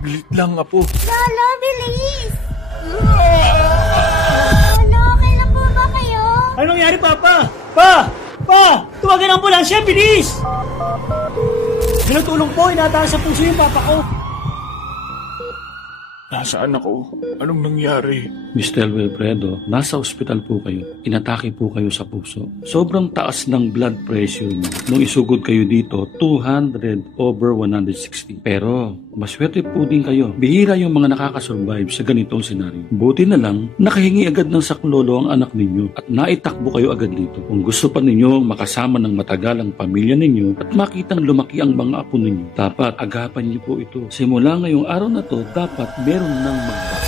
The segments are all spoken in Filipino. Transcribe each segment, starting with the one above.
Saglit lang, Apo. Lolo, bilis! Lolo, kailan po ba kayo? Ano nangyari, Papa? Pa! Tuwagan ang ambulansya, bilis! Tulong po, inataas sa puso yung Papa ko. Nasaan ako? Anong nangyari? Mr. Wilfredo, nasa ospital po kayo. Inatake po kayo sa puso. Sobrang taas ng blood pressure niyo. Nung isugod kayo dito, 200/160. Pero, maswerte po din kayo. Bihira yung mga nakakasurvive sa ganitong senaryo. Buti na lang, nakahingi agad ng saklolo ang anak ninyo at naitakbo kayo agad dito. Kung gusto pa ninyo makasama ng matagal ang pamilya ninyo at makitang lumaki ang mga apo ninyo, dapat agapan niyo po ito. Simula ngayong araw na to, dapat meron ng magbago.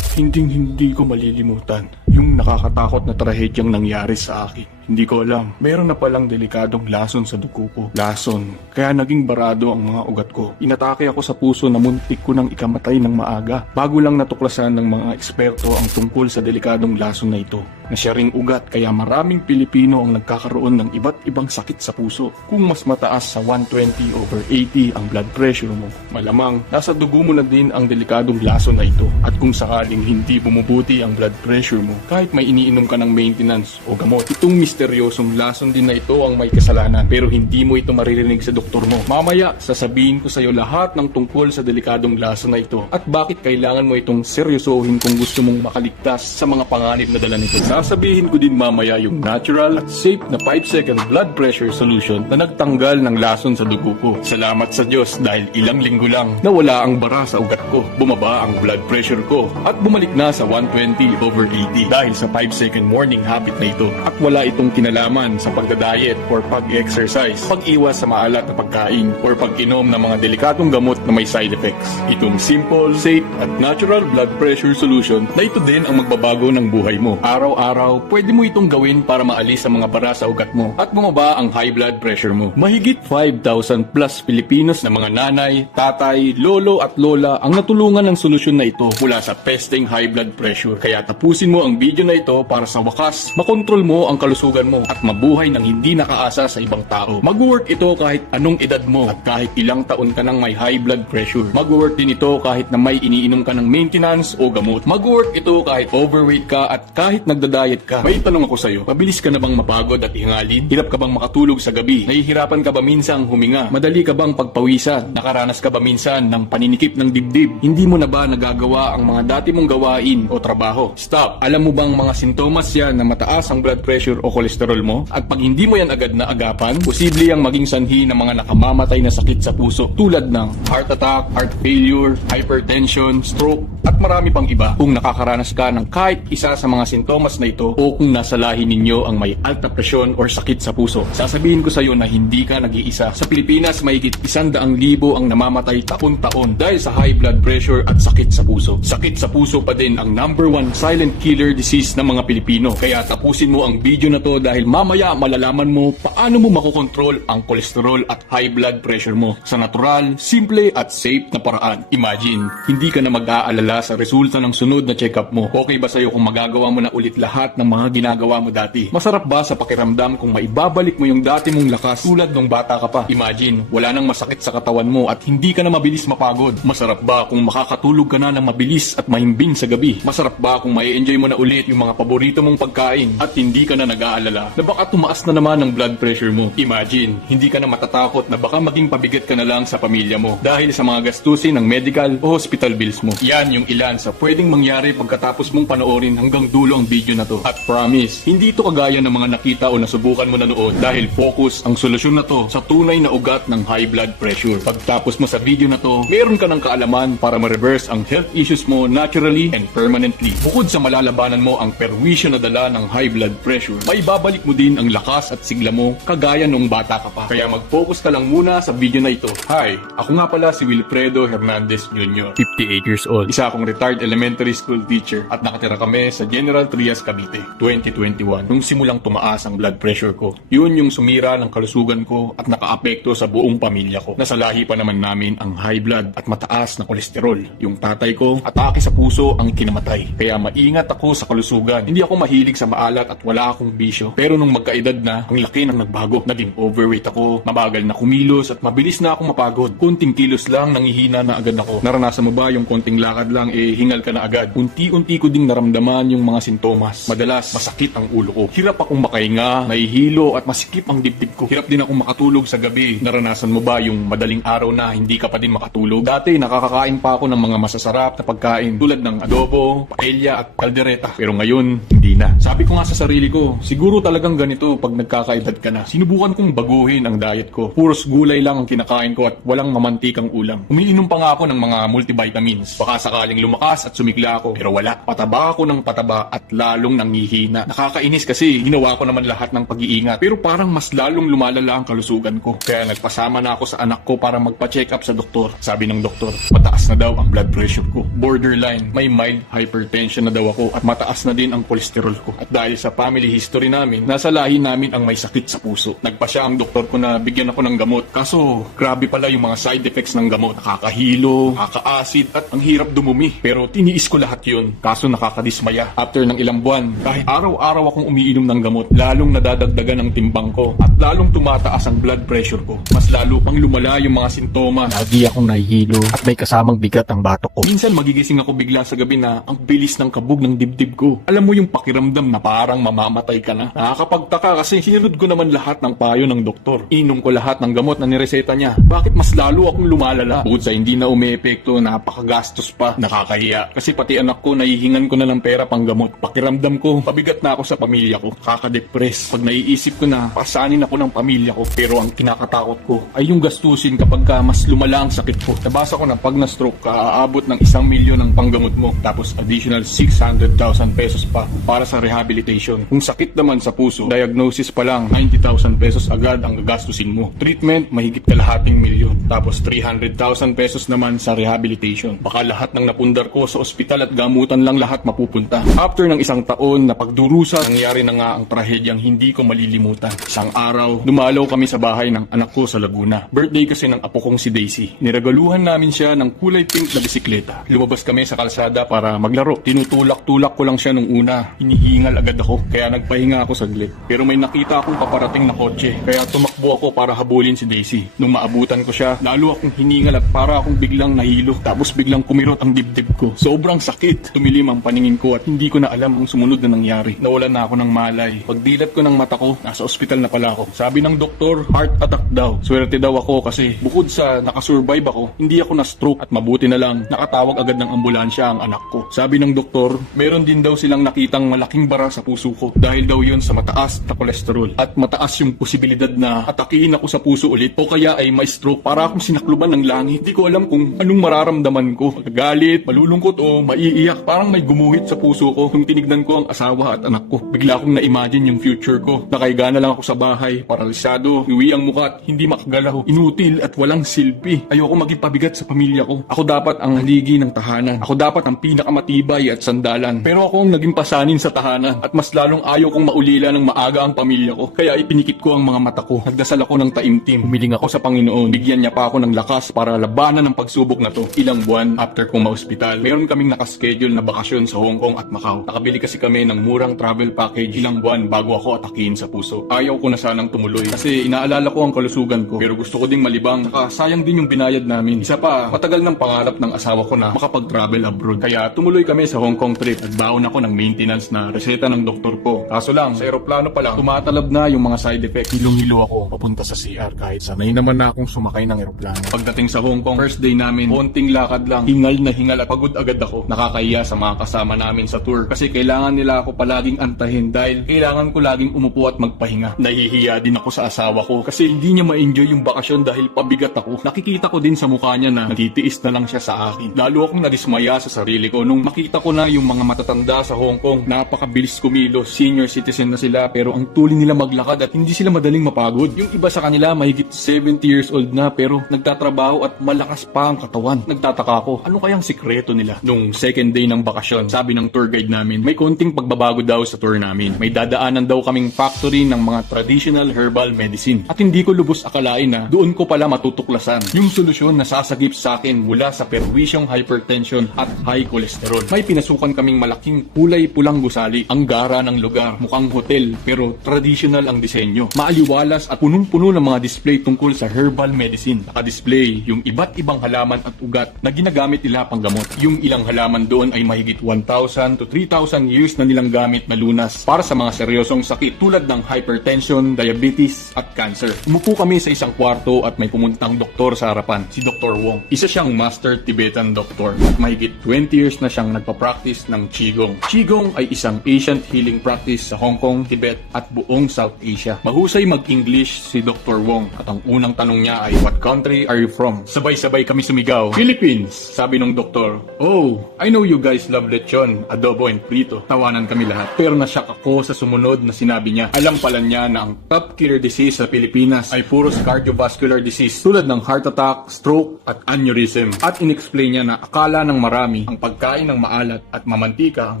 Hindi ko malilimutan yung nakakatakot na trahedyang nangyari sa akin. Hindi ko alam, meron na palang delikadong lason sa dugo ko. Lason, kaya naging barado ang mga ugat ko. Inatake ako sa puso na muntik ko nang ikamatay ng maaga. Bago lang natuklasan ng mga eksperto ang tungkol sa delikadong lason na ito. Na siya ring ugat kaya maraming Pilipino ang nagkakaroon ng iba't ibang sakit sa puso. Kung mas mataas sa 120/80 ang blood pressure mo, malamang nasa dugo mo na din ang delikadong lason na ito. At kung sakaling hindi bumubuti ang blood pressure mo, kahit may iniinom ka ng maintenance o gamot, itong misteryosong lason din na ito ang may kasalanan. Pero hindi mo ito maririnig sa doktor mo. Mamaya, sasabihin ko sa iyo lahat ng tungkol sa delikadong lason na ito at bakit kailangan mo itong seryosohin kung gusto mong makaligtas sa mga panganib na dala nito. Sasabihin ko din mamaya yung natural at safe na 5-second blood pressure solution na nagtanggal ng lason sa dugo ko. Salamat sa Diyos dahil ilang linggo lang nawala ang bara sa ugat ko, bumaba ang blood pressure ko at bumalik na sa 120/80 dahil sa 5-second morning habit na ito. At wala itong kinalaman sa pagda-diet or pag-exercise, pag-iwas sa maalat na pagkain or pag-inom ng mga delikatong gamot na may side effects. Itong simple, safe at natural blood pressure solution na ito din ang magbabago ng buhay mo. Araw-araw, pwede mo itong gawin para maalis ang mga bara sa ugat mo at bumaba ang high blood pressure mo. Mahigit 5,000 plus Pilipinos na mga nanay, tatay, lolo at lola ang natulungan ng solusyon na ito mula sa pesteng high blood pressure. Kaya tapusin mo ang video na ito para sa wakas, makontrol mo ang kalusugan mo at mabuhay ng hindi nakaasa sa ibang tao. Mag-work ito kahit anong edad mo at kahit ilang taon ka nang may high blood pressure. Mag-work din ito kahit na may iniinom ka ng maintenance o gamot. Mag-work ito kahit overweight ka at kahit nagda-diet ka. May tanong ako sa'yo, mabilis ka na bang mapagod at ihingalin? Hirap ka bang makatulog sa gabi? Nahihirapan ka ba minsan huminga? Madali ka bang pagpawisan? Nakaranas ka ba minsan ng paninikip ng dibdib? Hindi mo na ba nagagawa ang mga dati mong gawain o trabaho? Stop! Alam mo bang mga sintomas yan na mataas ang blood pressure o kolesterol mo? At pag hindi mo yan agad na agapan, posible yang maging sanhi ng mga nakamamatay na sakit sa puso tulad ng heart attack, heart failure, hypertension, stroke, at marami pang iba. Kung nakakaranas ka ng kahit isa sa mga sintomas na ito o kung nasa lahi ninyo ang may alta presyon or sakit sa puso, sasabihin ko sa iyo na hindi ka nag-iisa. Sa Pilipinas, mahigit 100,000 ang namamatay taon-taon dahil sa high blood pressure at sakit sa puso. Sakit sa puso pa din ang #1 silent killer disease ng mga Pilipino. Kaya tapusin mo ang video na to dahil mamaya malalaman mo paano mo makokontrol ang kolesterol at high blood pressure mo sa natural, simple at safe na paraan. Imagine, hindi ka na mag-aalala sa resulta ng sunod na check-up mo. Okay ba sa'yo kung magagawa mo na ulit lahat ng mga ginagawa mo dati? Masarap ba sa pakiramdam kung maibabalik mo yung dati mong lakas tulad nung bata ka pa? Imagine, wala nang masakit sa katawan mo at hindi ka na mabilis mapagod. Masarap ba kung makakatulog ka na ng mabilis at mahimbing sa gabi? Masarap ba kung mai-enjoy mo na ulit yung mga paborito mong pagkain at hindi ka na nag-aalala na baka tumaas na naman ang blood pressure mo? Imagine, hindi ka na matatakot na baka maging pabigat ka na lang sa pamilya mo dahil sa mga gastusin ng medical o hospital bills mo. Yan yung ilan sa pwedeng mangyari pagkatapos mong panoorin hanggang dulo ang video na to. At promise, hindi ito kagaya ng mga nakita o nasubukan mo na noon dahil focus ang solusyon na to sa tunay na ugat ng high blood pressure. Pagtapos mo sa video na to, meron ka ng kaalaman para ma-reverse ang health issues mo naturally and permanently. Bukod sa malalabanan mo ang perwisyo na dala ng high blood pressure, may babalik mo din ang lakas at sigla mo kagaya nung bata ka pa. Kaya mag-focus ka lang muna sa video na ito. Hi, ako nga pala si Wilfredo Hernandez Jr., 58 years old. Isa akong retired elementary school teacher at nakatira kami sa General Trias, Cavite, 2021. Nung simulang tumaas ang blood pressure ko, yun yung sumira ng kalusugan ko at nakaapekto sa buong pamilya ko. Nasa lahi pa naman namin ang high blood at mataas na kolesterol. Yung tatay ko, atake sa puso ang kinamatay. Kaya maingat ako sa kalusugan. Hindi ako mahilig sa maalat at wala akong bisyo ehersisyo. Pero nung magkaedad na, ang laki ng nagbago. Naging overweight ako, mabagal na kumilos at mabilis na akong mapagod. Konting kilos lang, nangihina na agad ako. Naranasan mo ba yung konting lakad lang, hingal ka na agad? Unti-unti ko ding naramdaman yung mga sintomas. Madalas, masakit ang ulo ko. Hirap akong makahinga, nahihilo at masikip ang dibdib ko. Hirap din akong makatulog sa gabi. Naranasan mo ba yung madaling araw na hindi ka pa din makatulog? Dati, nakakakain pa ako ng mga masasarap na pagkain tulad ng adobo, paella at kaldereta. Pero ngayon, hindi na. Sabi ko nga sa sarili ko, siguro talagang ganito pag nagkakaedad ka na. Sinubukan kong baguhin ang diet ko. Puros gulay lang ang kinakain ko at walang mamantikang ulam. Umiinom pa nga ako ng mga multivitamins. Baka sakaling lumakas at sumigla ako. Pero wala. Pataba ako ng pataba at lalong nangihina. Nakakainis kasi ginawa ko naman lahat ng pag-iingat. Pero parang mas lalong lumalala ang kalusugan ko. Kaya nagpasama na ako sa anak ko para magpa-check up sa doktor. Sabi ng doktor, mataas na daw ang blood pressure ko. Borderline, may mild hypertension na daw ako at mataas na din ang kolesterol ko. At dahil sa family history namin, nasa lahi namin ang may sakit sa puso. Nagpasya ang doktor ko na bigyan ako ng gamot. Kaso, grabe pala yung mga side effects ng gamot. Nakakahilo, nakaka-acid at ang hirap dumumi. Pero tiniis ko lahat yun. Kaso nakakadismaya. After ng ilang buwan, kahit araw-araw akong umiinom ng gamot, lalong nadadagdagan ang timbang ko at lalong tumataas ang blood pressure ko. Mas lalo pang lumala yung mga sintomas. Lagi akong nahihilo at may kasamang bigat ang batok ko. Minsan magigising ako bigla sa gabi na ang bilis ng kabog ng dibdib ko. Alam mo yung pakiramdam na parang mamamatay ka na. Nakakapagtaka kasi sinunod ko naman lahat ng payo ng doktor. Inom ko lahat ng gamot na nireseta niya. Bakit mas lalo akong lumalala? Bukod sa hindi na umeepekto, napakagastos pa. Nakakahiya. Kasi pati anak ko, nahihingan ko na ng pera pang gamot. Pakiramdam ko, pabigat na ako sa pamilya ko. Kakadepress. Pag naiisip ko na, pasanin ako ng pamilya ko. Pero ang kinakatakot ko ay yung gastusin kapag mas lumala ang sakit ko. Nabasa ko na pag na-stroke ka, aabot ng 1 milyon ang panggamot mo. Tapos additional 600,000 pesos pa para sa rehabilitation. Kung sakit naman sa puso, diagnosis pa lang 90,000 pesos agad ang gagastusin mo. Treatment, mahigit kalahating milyon. Tapos 300,000 pesos naman sa rehabilitation. Baka lahat ng napundar ko sa ospital at gamutan lang lahat mapupunta. After ng 1 taon na pagdurusa, nangyari na nga ang trahedyang hindi ko malilimutan. Isang araw, dumalaw kami sa bahay ng anak ko sa Laguna. Birthday kasi ng apo kong si Daisy. Niregaluhan namin siya ng kulay pink na bisikleta. Lumabas kami sa kalsada para maglaro. Tinutulak-tulak ko lang siya nung una. Hinihingal agad ako, kaya nagpahinga ako saglit. Pero may nakita akong paparating na kotse, kaya tumakbo ako para habulin si Daisy. Nung maabutan ko siya, lalo akong hiningal at para akong biglang nahilo. Tapos biglang kumirot ang dibdib ko. Sobrang sakit. Tumilim ang paningin ko at hindi ko na alam ang sumunod na nangyari. Nawalan na ako ng malay. Pagdilat ko ng mata ko, nasa ospital na pala ako. Sabi ng doktor, heart attack daw. Swerte daw ako kasi bukod sa nakasurvive ako, hindi ako na-stroke at mabuti na lang nakatawag agad ng ambulansya ang anak ko. Sabi ng doktor, meron din daw silang nakitang malaking bara sa puso ko dahil daw yun sa mataas na kolesterol at mataas yung posibilidad na atakihin ako sa puso ulit o kaya ay may stroke. Para akong sinakluban ng langit. Hindi ko alam kung anong mararamdaman ko. Magagalit, malulungkot o maiiyak. Parang may gumuhit sa puso ko kung tinignan ko ang asawa at anak ko. Bigla akong na-imagine yung future ko. Nakahiga na lang ako sa bahay, paralisado, iwi ang mukha at hindi makagalaw. Inutil at walang silbi. Ayoko maging pabigat sa pamilya ko. Ako dapat ang haligi ng tahanan. Ako dapat ang pinakamatibay at sandalan. Pero ako ang naging pasanin sa tahanan at mas lalong ayaw kong maulila ng maaga ang pamilya ko. Kaya ipinikit ko ang mga mata ko. Nagdasal ako ng taimtim. Humiling ako sa Panginoon. Bigyan niya pa ako ng lakas para labanan ang pagsubok na to. Ilang buwan after kong ma-hospital, meron kaming nakaschedule na bakasyon sa Hong Kong at Macau. Nakabili kasi kami ng murang travel package ilang buwan bago ako atakihin sa puso. Ayaw ko na sanang tumuloy kasi inaalala ko ang kalusugan ko pero gusto ko ding malibang. Saka sayang din yung binayad namin. Isa pa, matagal ng pangarap ng asawa ko na makapag-travel abroad. Kaya tumuloy kami sa Hong Kong trip. Nagbaon ako ng maintenance na reseta ng doktor ko. Kaso lang, sa aeroplano pa lang, tumatalab na yung mga side effects. Hilong-hilo ako papunta sa CR kahit sanay naman na akong sumakay ng aeroplano. Pagdating sa Hong Kong, first day namin, konting lakad lang. Hingal na hingal at pagod agad ako. Nakakahiya sa mga kasama namin sa tour kasi kailangan nila ako palaging antahin dahil kailangan ko laging umupo at magpahinga. Nahihiya din ako sa asawa ko kasi hindi niya ma-enjoy yung bakasyon dahil pabigat ako. Nakikita ko din sa mukha niya na nagtitiis na lang siya sa akin. Lalo akong nadismaya sa sarili ko nung makita ko na yung mga matatanda sa Hong Kong. Napakabilis kumilos. Senior citizen na sila pero ang tuloy nila maglakad at hindi sila madaling mapagod. Yung iba sa kanila mahigit 70 years old na pero nagtatrabaho at malakas pa ang katawan. Nagtataka ako, ano kayang sikreto nila? Nung second day ng bakasyon, sabi ng tour guide namin, may konting pagbabago daw sa tour namin. May dadaanan daw kaming factory ng mga traditional herbal medicine. At hindi ko lubos akalain na doon ko pala matutuklasan yung solusyon na sasagip sa akin mula sa perwisyong hypertension at high cholesterol. May pinasukan kaming malaking kulay pulang gusali gusali. Ang gara ng lugar, mukhang hotel pero traditional ang disenyo. Maaliwalas at punong-puno ng mga display tungkol sa herbal medicine. Naka-display yung iba't ibang halaman at ugat na ginagamit nila panggamot. Yung ilang halaman doon ay mahigit 1,000 to 3,000 years na nilang gamit na lunas para sa mga seryosong sakit tulad ng hypertension, diabetes at cancer. Umupo kami sa isang kwarto at may pumuntang doktor sa harapan, si Dr. Wong. Isa siyang master Tibetan doctor at mahigit 20 years na siyang nagpa-practice ng Qigong. Qigong ay isang ancient healing practice sa Hong Kong, Tibet at buong South Asia. Mahusay mag-English si Dr. Wong at ang unang tanong niya ay, "What country are you from?" Sabay-sabay kami sumigaw, "Philippines," sabi ng doktor. "Oh, I know you guys love lechon, adobo and prito." Tawanan kami lahat. Pero nasyak ako sa sumunod na sinabi niya. Alam pala niya na ang top killer disease sa Pilipinas ay puros cardiovascular disease tulad ng heart attack, stroke at aneurysm. At inexplain niya na akala ng marami ang pagkain ng maalat at mamantika ang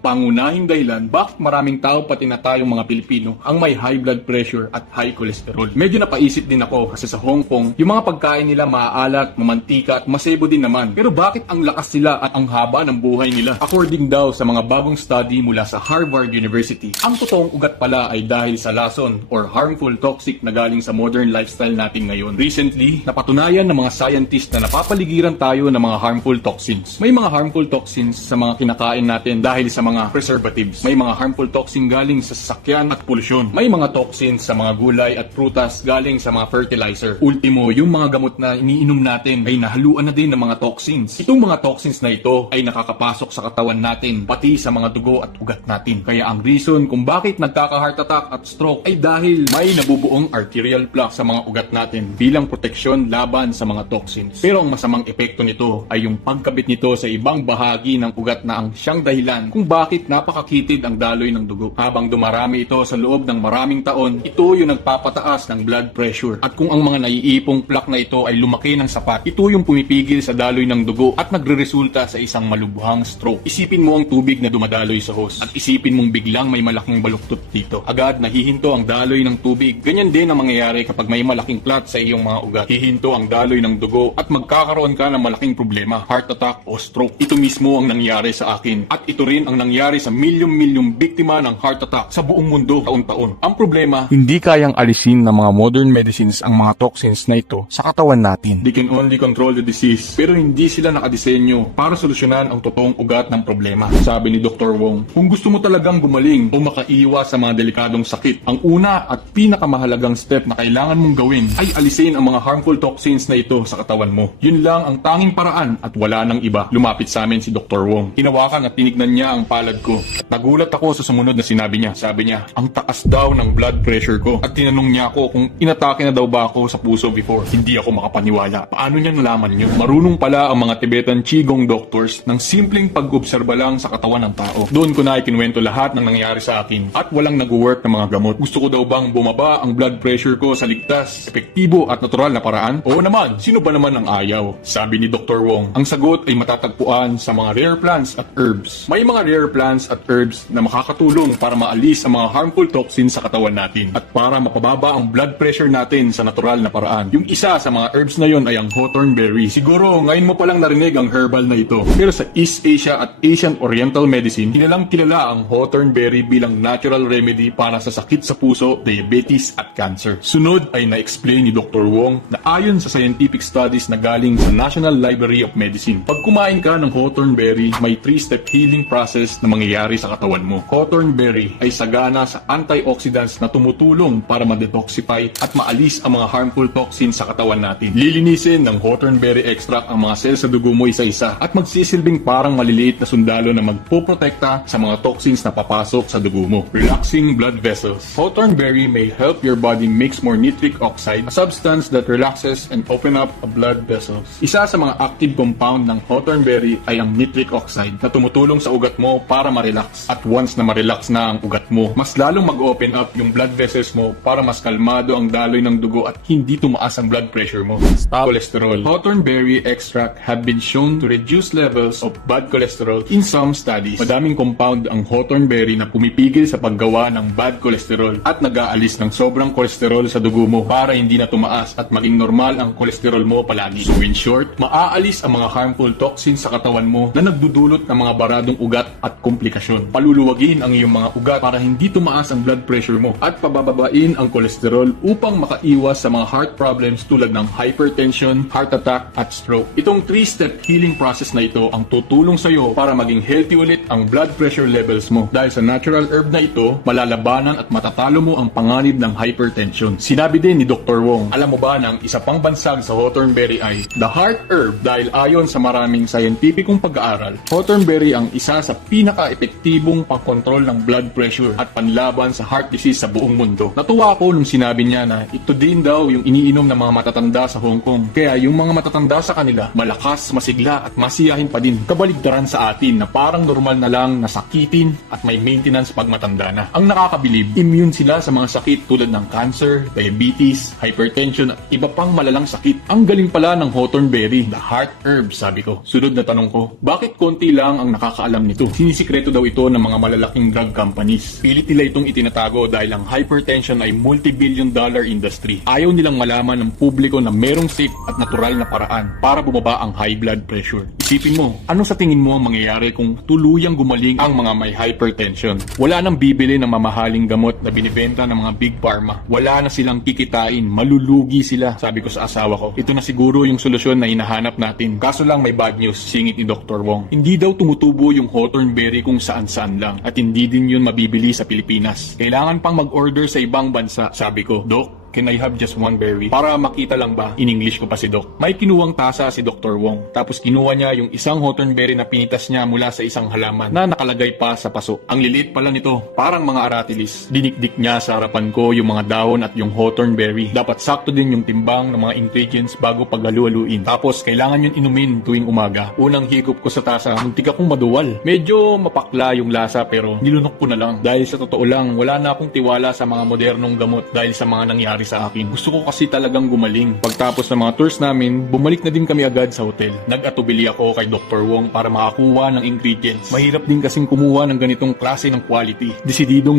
pangunahing dahilan bakit maraming tao pati na tayong mga Pilipino ang may high blood pressure at high cholesterol. Medyo napaisip din ako kasi sa Hong Kong, yung mga pagkain nila maalat, mamantika at masebo din naman. Pero bakit ang lakas nila at ang haba ng buhay nila? According daw sa mga bagong study mula sa Harvard University, ang totoong ugat pala ay dahil sa lason or harmful toxic na galing sa modern lifestyle natin ngayon. Recently, napatunayan ng mga scientists na napapaligiran tayo ng mga harmful toxins. May mga harmful toxins sa mga kinakain natin dahil sa mga preservatives. May mga harmful toxin galing sa sasakyan at polusyon. May mga toxins sa mga gulay at prutas galing sa mga fertilizer. Ultimo, yung mga gamot na iniinom natin ay nahaluan na din ng mga toxins. Itong mga toxins na ito ay nakakapasok sa katawan natin, pati sa mga dugo at ugat natin. Kaya ang reason kung bakit nagkaka-heart attack at stroke ay dahil may nabubuong arterial plaque sa mga ugat natin bilang proteksyon laban sa mga toxins. Pero ang masamang epekto nito ay yung pagkabit nito sa ibang bahagi ng ugat na ang siyang dahilan kung bakit napakakitid ang daloy ng dugo. Habang dumarami ito sa loob ng maraming taon, ito yung nagpapataas ng blood pressure. At kung ang mga naiipong plaque na ito ay lumaki ng sapat, ito yung pumipigil sa daloy ng dugo at nagreresulta sa isang malubhang stroke. Isipin mo ang tubig na dumadaloy sa hose at isipin mong biglang may malaking baluktot dito. Agad nahihinto ang daloy ng tubig. Ganyan din ang mangyayari kapag may malaking clot sa iyong mga ugat. Hihinto ang daloy ng dugo at magkakaroon ka ng malaking problema, heart attack o stroke. Ito mismo ang nangyari sa akin at ito rin ang nangyari sa milyong-milyong biktima ng heart attack sa buong mundo taon-taon. Ang problema, hindi kayang alisin ng mga modern medicines ang mga toxins na ito sa katawan natin. They can only control the disease pero hindi sila nakadisenyo para solusyonan ang totoong ugat ng problema. Sabi ni Dr. Wong, kung gusto mo talagang gumaling o makaiwas sa mga delikadong sakit, ang una at pinakamahalagang step na kailangan mong gawin ay alisin ang mga harmful toxins na ito sa katawan mo. Yun lang ang tanging paraan at wala nang iba. Lumapit sa amin si Dr. Wong. Hinawakan at tinignan niya ang palad ko. At nagulat ako sa sumunod na sinabi niya. Sabi niya, ang taas daw ng blood pressure ko. At tinanong niya ako kung inatake na daw ba ako sa puso before. Hindi ako makapaniwala. Paano niya nalaman yun? Marunong pala ang mga Tibetan Qigong doctors ng simpleng pag-obserba lang sa katawan ng tao. Doon ko na ikinwento lahat ng nangyayari sa akin at walang nag-work ng mga gamot. Gusto ko daw bang bumaba ang blood pressure ko sa ligtas, epektibo at natural na paraan? Oo naman, sino ba naman ang ayaw? Sabi ni Dr. Wong, ang sagot ay matatagpuan sa mga rare plants at herbs. May mga rare plants at herbs na makakatulong para maalis ang mga harmful toxins sa katawan natin at para mapababa ang blood pressure natin sa natural na paraan. Yung isa sa mga herbs na yon ay ang hawthorn berry. Siguro ngayon mo palang narinig ang herbal na ito. Pero sa East Asia at Asian Oriental Medicine, kilalang kilala ang hawthorn berry bilang natural remedy para sa sakit sa puso, diabetes at cancer. Sunod ay na-explain ni Dr. Wong na ayon sa scientific studies na galing sa National Library of Medicine, pag kumain ka ng hawthorn berry, may 3-step healing process na mangyayari sa katawan mo. Hawthorn berry ay sagana sa antioxidants na tumutulong para ma-detoxify at maalis ang mga harmful toxins sa katawan natin. Lilinisin ng hawthorn berry extract ang mga cells sa dugo mo isa-isa at magsisilbing parang maliliit na sundalo na magpoprotekta sa mga toxins na papasok sa dugo mo. Relaxing blood vessels. Hawthorn berry may help your body makes more nitric oxide, a substance that relaxes and open up a blood vessels. Isa sa mga active compound ng hawthorn berry ay ang nitric oxide na tumutulong sa ugat mo para ma-relax. At once na ma-relax na ang ugat mo, mas lalong mag-open up yung blood vessels mo para mas kalmado ang daloy ng dugo at hindi tumaas ang blood pressure mo. Stop cholesterol. Hawthorn berry extract have been shown to reduce levels of bad cholesterol in some studies. Madaming compound ang hawthorn berry na pumipigil sa paggawa ng bad cholesterol at nag-aalis ng sobrang cholesterol sa dugo mo para hindi na tumaas at maging normal ang cholesterol mo palagi. So in short, maaalis ang mga harmful toxins sa katawan mo na nagdudulot ng mga baradong ugat at komplikasyon. paluluwagin ang iyong mga ugat para hindi tumaas ang blood pressure mo at pabababain ang kolesterol upang makaiwas sa mga heart problems tulad ng hypertension, heart attack at stroke. Itong 3-step healing process na ito ang tutulong sa iyo para maging healthy ulit ang blood pressure levels mo. Dahil sa natural herb na ito, malalabanan at matatalo mo ang panganib ng hypertension. Sinabi din ni Dr. Wong, alam mo ba na ang isa pang bansag sa hawthornberry ay the heart herb dahil ayon sa maraming scientificong pag-aaral, hawthornberry ang isa sa pinaka-epektibong pangkontrol ng blood pressure at panlaban sa heart disease sa buong mundo. Natuwa ako nung sinabi niya na ito din daw yung iniinom ng mga matatanda sa Hong Kong. Kaya yung mga matatanda sa kanila, malakas, masigla at masiyahin pa din. Kabaligtaran sa atin na parang normal na lang nasakitin at may maintenance pag matanda na. Ang nakakabilib, immune sila sa mga sakit tulad ng cancer, diabetes, hypertension at iba pang malalang sakit. Ang galing pala ng hawthornberry, the heart herb, sabi ko. Sunod na tanong ko, bakit konti lang ang nakakaalam nito? Sinisikreto daw ito ng mga malalaking drug companies. Pilit nila itong itinatago dahil ang hypertension ay multi-billion-dollar industry. Ayaw nilang malaman ng publiko na merong safe at natural na paraan para bumaba ang high blood pressure. Isipin mo, ano sa tingin mo ang mangyayari kung tuluyang gumaling ang mga may hypertension? Wala nang bibili ng mamahaling gamot na binibenta ng mga big pharma. Wala na silang kikitain, malulugi sila. Sabi ko sa asawa ko, ito na siguro yung solusyon na hinahanap natin. Kaso lang may bad news, singit ni Dr. Wong. Hindi daw tumutubo yung hawthornberry kung saan-saan lang at hindi din yun mabibili sa Pilipinas. Kailangan pang mag-order sa ibang bansa. Sabi ko, Dok, can I have just one berry? Para makita lang ba? In English ko pa si Doc. May kinuwang tasa si Dr. Wong. Tapos kinuha niya yung isang hawthornberry na pinitas niya mula sa isang halaman na nakalagay pa sa paso. Ang liliit pala nito, parang mga aratilis. Dinikdik niya sa harapan ko yung mga dahon at yung hawthornberry. Dapat sakto din yung timbang ng mga ingredients bago paghalu-haluin. Tapos kailangan yun inumin tuwing umaga. Unang higop ko sa tasa, muntik akong maduwal. Medyo mapakla yung lasa pero nilunok ko na lang. Dahil sa totoo lang, wala na akong tiwala sa mga modernong gamot dahil sa mga nangyari sa akin. Gusto ko kasi talagang gumaling. Pagtapos ng mga tours namin, bumalik na din kami agad sa hotel. Nag-atubili ako kay Dr. Wong para makakuha ng ingredients. Mahirap din kasing kumuha ng ganitong klase ng quality. Desidido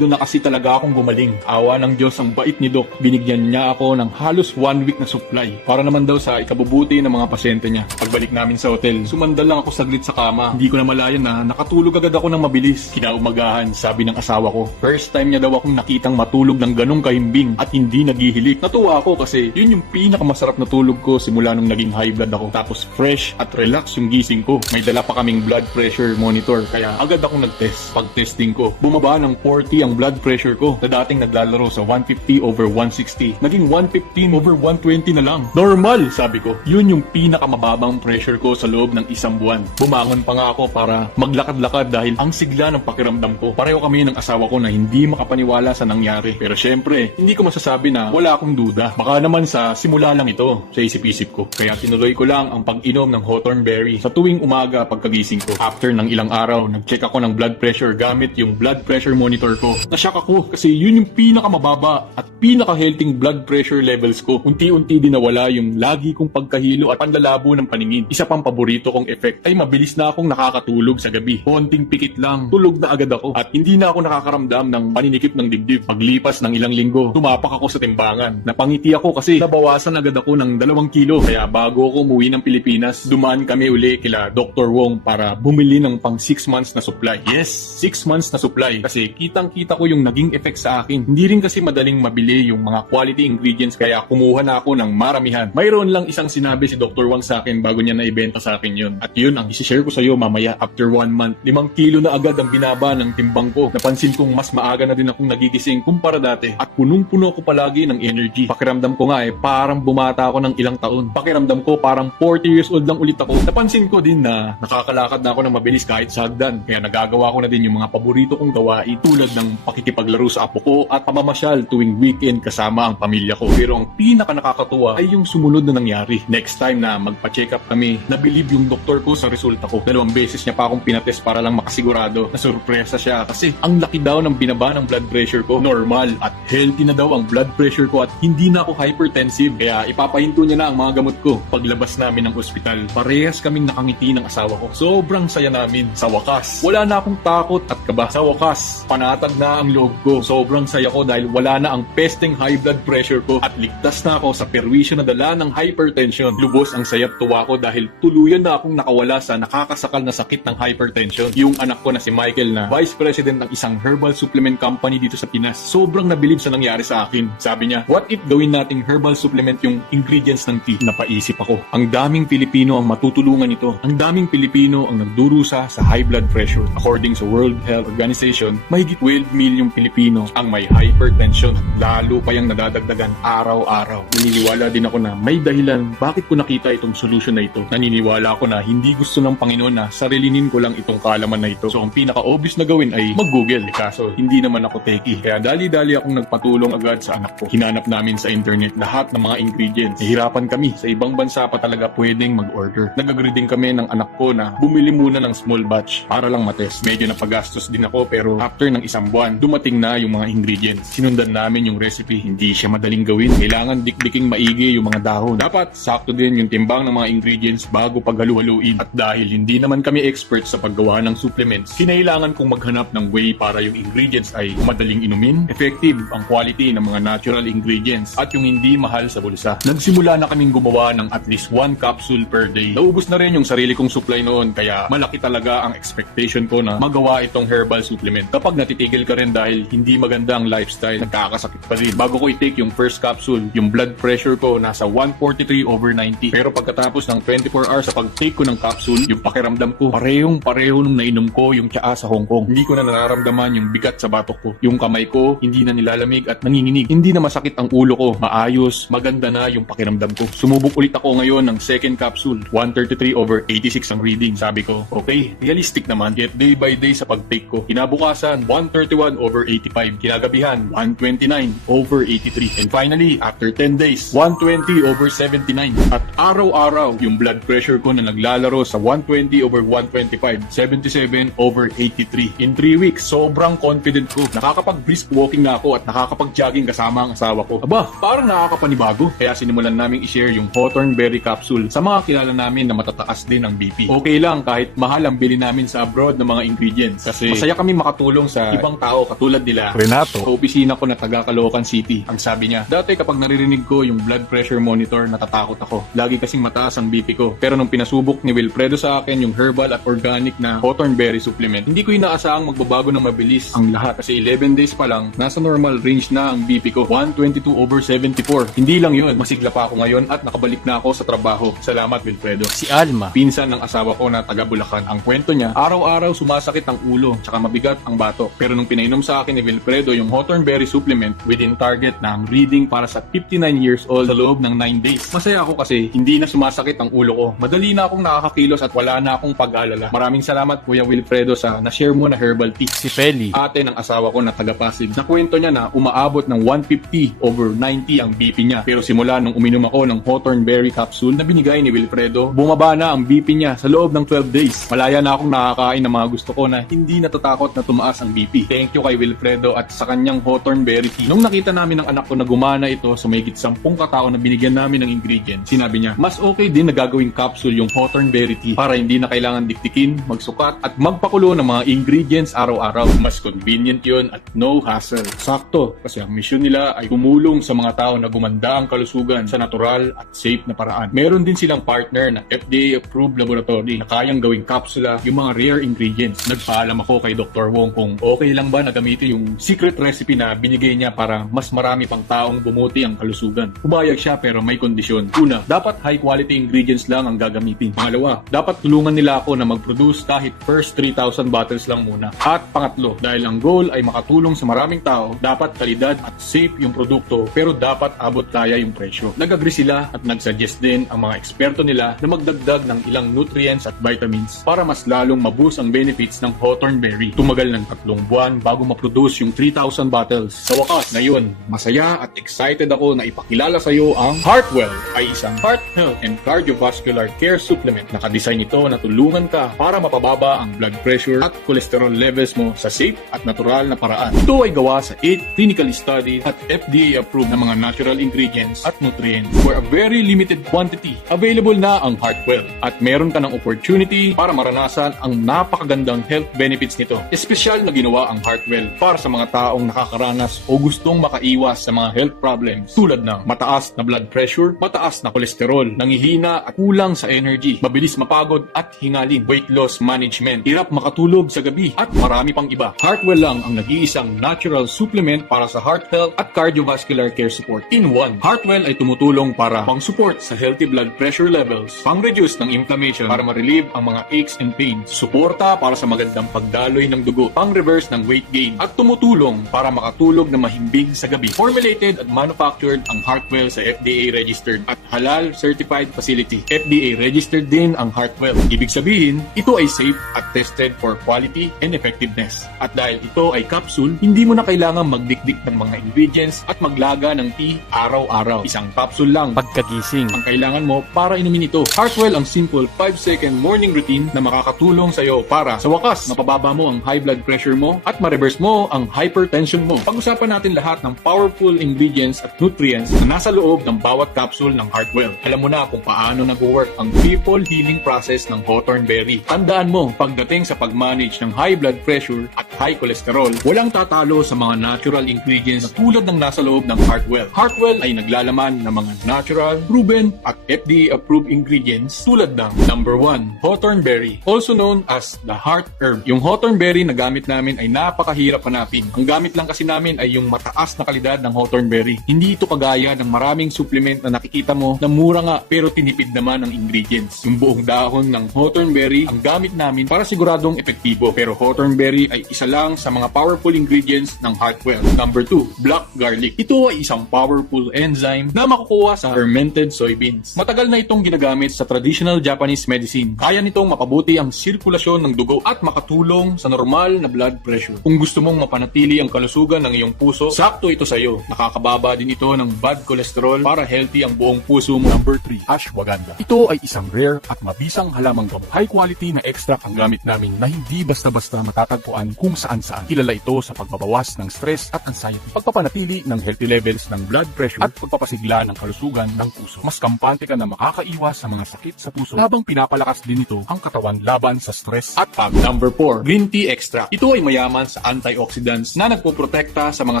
na kasi talaga akong gumaling. Awa ng Diyos, ang bait ni Doc. Binigyan niya ako ng halos 1 week na supply. Para naman daw sa ikabubuti ng mga pasyente niya. Pagbalik namin sa hotel, sumandal lang ako saglit sa kama. Hindi ko na malayan na nakatulog agad ako ng mabilis. Kinaumagahan, sabi ng asawa ko. First time niya daw akong nakitang matulog ng ganong kahimbing at hindi naghihilik. Natuwa ako kasi yun yung pinakamasarap na tulog ko simula nung naging high blood ako. Tapos fresh at relax yung gising ko. May dala pa kaming blood pressure monitor kaya agad akong nag-test. Pag-testing ko, bumaba ng 40 ang blood pressure ko na dating naglalaro sa 150/160. Naging 115/120 na lang. Normal, sabi ko. Yun yung pinakamababang pressure ko sa loob ng isang buwan. Bumangon pa nga ako para maglakad-lakad dahil ang sigla ng pakiramdam ko. Pareho kami ng asawa ko na hindi makapaniwala sa nangyari. Pero syempre, hindi ko masasabi na wala akong duda. Baka naman sa simula lang ito sa isip-isip ko. Kaya tinuloy ko lang ang pag-inom ng hawthornberry sa tuwing umaga pagkagising ko. After ng ilang araw, nag-check ako ng blood pressure gamit yung blood pressure monitor ko. Nashock ako kasi yun yung pinakamababa at pinaka-healthy blood pressure levels ko. Unti-unti din nawala yung lagi kong pagkahilo at panlalabo ng paningin. Isa pang paborito kong effect ay mabilis na akong nakakatulog sa gabi. Konting pikit lang, tulog na agad ako at hindi na ako nakakaramdam ng paninikip ng dibdib. Paglipas ng ilang linggo, tumapak ako sa timbangan. Napangiti ako kasi nabawasan agad ako ng 2 kilo. Kaya bago ako umuwi ng Pilipinas, dumaan kami uli kila Dr. Wong para bumili ng pang 6 months na supply. Yes, 6 months na supply. Kasi kitang-kita ko yung naging effect sa akin. Hindi rin kasi madaling mabili yung mga quality ingredients kaya kumuha na ako ng maramihan. Mayroon lang isang sinabi si Dr. Wong sa akin bago niya naibenta sa akin yun. At yun ang isi-share ko sa iyo mamaya. After 1 month, 5 kilo na agad ang binaba ng timbang ko. Napansin kong mas maaga na din akong nagigising kumpara dati. At punong-puno ko palagi ng energy. Pakiramdam ko nga parang bumata ako ng ilang taon. Pakiramdam ko parang 40 years old lang ulit ako. Napansin ko din na nakakalakad na ako ng mabilis kahit sa hagdan. Kaya nagagawa ko na din yung mga paborito kong gawain tulad ng pakikipaglaro sa apo ko at pamamasyal tuwing weekend kasama ang pamilya ko. Pero ang pinaka nakakatuwa ay yung sumunod na nangyari. Next time na magpa-check up kami, nabilib yung doktor ko sa resulta ko. 2 beses niya pa akong pinatest para lang makasigurado na sorpresa siya kasi ang laki daw ng binaba ng blood pressure ko. Normal at healthy na daw ang blood blood pressure ko at hindi na ako hypertensive. Kaya ipapahinto niya na ang mga gamot ko. Paglabas namin ng ospital, parehas kaming nakangiti ng asawa ko. Sobrang saya namin. Sa wakas, wala na akong takot at kaba. Sa wakas, panatag na ang loob ko. Sobrang saya ko dahil wala na ang pesteng high blood pressure ko at ligtas na ako sa perwisyo na dala ng hypertension. Lubos ang saya't tuwa ko dahil tuluyan na akong nakawala sa nakakasakal na sakit ng hypertension. Yung anak ko na si Michael na Vice President ng isang herbal supplement company dito sa Pinas, sobrang nabilib sa nangyari sa akin. Sabi niya, what if gawin nating herbal supplement yung ingredients ng tea? Napaisip ako, ang daming Pilipino ang matutulungan ito. Ang daming Pilipino ang nagdurusa sa high blood pressure. According sa World Health Organization, mahigit 12 milyong Pilipino ang may hypertension. Lalo pa yung nadadagdagan araw-araw. Naniniwala din ako na may dahilan bakit ko nakita itong solution na ito. Naniniwala ako na hindi gusto ng Panginoon na sarilinin ko lang itong kaalaman na ito. So ang pinaka-obvious na gawin ay mag-Google. Kaso hindi naman ako techie. Kaya dali-dali akong nagpatulong agad sa anak ko. Hinanap namin sa internet lahat ng mga ingredients. Nahirapan kami. Sa ibang bansa pa talaga pwedeng mag-order. Nag-agree din kami ng anak ko na bumili muna ng small batch para lang matest. Medyo napagastos din ako pero after ng isang buwan, dumating na yung mga ingredients. Sinundan namin yung recipe. Hindi siya madaling gawin. Kailangan dikdiking maigi yung mga dahon. Dapat sakto din yung timbang ng mga ingredients bago paghalu-haluin. At dahil hindi naman kami expert sa paggawa ng supplements, kinailangan kong maghanap ng way para yung ingredients ay madaling inumin, effective ang quality ng mga natural ingredients, at yung hindi mahal sa bulsa. Nagsimula na kaming gumawa ng at least 1 capsule per day. Naubos na rin yung sarili kong supply noon kaya malaki talaga ang expectation ko na magawa itong herbal supplement. Kapag natitigil ka rin dahil hindi maganda ang lifestyle, nagkakasakit pa rin. Bago ko i-take yung first capsule, yung blood pressure ko nasa 143/90. Pero pagkatapos ng 24 hours sa pag-take ko ng capsule, yung pakiramdam ko pareho nung nainom ko yung tsaa sa Hong Kong. Hindi ko na nararamdaman yung bigat sa batok ko. Yung kamay ko hindi na nilalamig at nanginginig. Hindi na masakit ang ulo ko. Maayos, maganda na yung pakiramdam ko. Sumubok ulit ako ngayon ng second capsule. 133/86 ang reading. Sabi ko, okay, realistic naman. Yet day by day sa pag-take ko. Kinabukasan, 131/85. Kinagabihan, 129/83. And finally, after 10 days, 120/79. At araw-araw, yung blood pressure ko na naglalaro sa 120/125, 77/83. In 3 weeks, sobrang confident ko. Nakakapag-brisk walking na ako at nakakapag-jogging kasama ang asawa ko. Aba, parang nakakapanibago. Kaya sinimulan naming i-share yung Hawthorne Berry Capsule sa mga kilala namin na matataas din ang BP. Okay lang kahit mahal ang bili namin sa abroad ng mga ingredients. Kasi masaya kami makatulong sa ibang tao katulad nila Renato sa opisina ko na taga Caloocan City. Ang sabi niya, dati kapag naririnig ko yung blood pressure monitor, natatakot ako. Lagi kasing mataas ang BP ko. Pero nung pinasubok ni Wilfredo sa akin yung herbal at organic na Hawthorne Berry supplement, hindi ko inaasahang magbabago ng mabilis ang lahat. Kasi 11 days pa lang, nasa normal range na ang BP ko, 122/74. Hindi lang yun, masigla pa ako ngayon at nakabalik na ako sa trabaho. Salamat Wilfredo. Si Alma. Pinsan ng asawa ko na taga Bulacan. Ang kwento niya, araw-araw sumasakit ang ulo tsaka mabigat ang batok. Pero nung pinainom sa akin ni Wilfredo yung Hawthorne Berry supplement, within target na ang reading para sa 59 years old sa loob ng 9 days. Masaya ako kasi hindi na sumasakit ang ulo ko. Madali na akong nakakakilos at wala na akong pag-aalala. Maraming salamat Kuya Wilfredo sa na-share mo na herbal tea. Si Feli. Ate ng asawa ko na taga Pasig. Nakwento niya na umaabot ng 150/90 ang BP niya. Pero simula nung uminom ako ng Hawthorne Berry capsule na binigay ni Wilfredo, bumaba na ang BP niya sa loob ng 12 days. Malaya na akong nakakain ng mga gusto ko na hindi natatakot na tumaas ang BP. Thank you kay Wilfredo at sa kanyang Hawthorne Berry tea. Nung nakita namin ng anak ko na gumana ito sa mahigit 10 katao na binigyan namin ng ingredients, sinabi niya, mas okay din na gagawing capsule yung Hawthorne Berry tea para hindi na kailangan diktikin, magsukat at magpakulo ng mga ingredients araw-araw. Mas convenient yun at no hassle. Sakto kasi ang mission nila ay tumulong sa mga tao na gumanda ang kalusugan sa natural at safe na paraan. Meron din silang partner na FDA-approved laboratory na kayang gawing kapsula yung mga rare ingredients. Nagpaalam ako kay Dr. Wong kung okay lang ba na gamitin yung secret recipe na binigay niya para mas marami pang taong bumuti ang kalusugan. Pumayag siya pero may kondisyon. Una, dapat high quality ingredients lang ang gagamitin. Pangalawa, dapat tulungan nila ako na mag-produce kahit first 3,000 bottles lang muna. At pangatlo, dahil ang goal ay makatulong sa maraming tao, dapat kalidad at safe yung produkto pero dapat abot kaya yung presyo. Nag-agree sila at nag-suggest din ang mga eksperto nila na magdagdag ng ilang nutrients at vitamins para mas lalong maboost ang benefits ng Hawthorne Berry. Tumagal ng 3 buwan bago ma-produce yung 3,000 bottles. Sa wakas, ngayon, masaya at excited ako na ipakilala sa iyo ang Heartwell ay isang heart health and cardiovascular care supplement. Nakadesign ito na tulungan ka para mapababa ang blood pressure at cholesterol levels mo sa safe at natural na paraan. Ito ay gawa sa 8 clinical studies at at FDA-approved na mga natural ingredients at nutrients for a very limited quantity. Available na ang Heartwell at meron ka ng opportunity para maranasan ang napakagandang health benefits nito. Espesyal na ginawa ang Heartwell para sa mga taong nakakaranas o gustong makaiwas sa mga health problems tulad ng mataas na blood pressure, mataas na kolesterol, nangihina at kulang sa energy, mabilis mapagod at hingalin, weight loss management, hirap makatulog sa gabi at marami pang iba. Heartwell lang ang nag-iisang natural supplement para sa heart health at cardiovascular care support. In one, Heartwell ay tumutulong para pang-support sa healthy blood pressure levels, pang-reduce ng inflammation para ma-relieve ang mga aches and pains, suporta para sa magandang pagdaloy ng dugo, pang-reverse ng weight gain, at tumutulong para makatulog na mahimbing sa gabi. Formulated at manufactured ang Heartwell sa FDA-registered at halal certified facility. FDA-registered din ang Heartwell. Ibig sabihin, ito ay safe at tested for quality and effectiveness. At dahil ito ay capsule, hindi mo na kailangan magdikdik ng mga ingredients at maglaga ng tea araw-araw. Isang capsule lang pagkagising ang kailangan mo para inumin ito. Heartwell ang simple 5-second morning routine na makakatulong sa iyo para sa wakas mapababa mo ang high blood pressure mo at ma-reverse mo ang hypertension mo. Pag-usapan natin lahat ng powerful ingredients at nutrients na nasa loob ng bawat capsule ng Heartwell. Alam mo na kung paano nag-work ang people healing process ng hawthorn berry. Tandaan mo, pagdating sa pag-manage ng high blood pressure at high cholesterol, walang tatalo sa mga natural ingredients na tulad ng nasa loob ng Heartwell. Heartwell ay naglalaman ng mga natural, proven at FDA-approved ingredients tulad ng number 1, hawthorn berry, also known as the heart herb. Yung hawthorn berry na gamit namin ay napakahirap hanapin. Ang gamit lang kasi namin ay yung mataas na kalidad ng hawthorn berry. Hindi ito kagaya ng maraming supplement na nakikita mo na mura nga pero tinipid naman ang ingredients. Yung buong dahon ng hawthorn berry ang gamit namin para siguradong epektibo. Pero hawthorn berry ay isa lang sa mga powerful ingredients ng Heartwell. Number 2, black garlic. Ito ay isang powerful enzyme na makukuha sa fermented soybeans. Matagal na itong ginagamit sa traditional Japanese medicine. Kaya nitong mapabuti ang sirkulasyon ng dugo at makatulong sa normal na blood pressure. Kung gusto mong mapanatili ang kalusugan ng iyong puso, sakto ito sa iyo. Nakakababa din ito ng bad cholesterol para healthy ang buong puso mo. Number 3, ashwagandha. Ito ay isang rare at mabisang halamang gamot. High quality na extract ang gamit namin na hindi basta-basta matatagpuan kung saan-saan. Kilala ito sa pagbabawas ng stress at anxiety, pagpapanatili ng healthy levels ng blood pressure at pagpapasigla ng kalusugan ng puso. Mas kampante ka na makakaiwas sa mga sakit sa puso habang pinapalakas din ito ang katawan laban sa stress at pagod. Number 4, green tea extract. Ito ay mayaman sa antioxidants na nagpoprotekta sa mga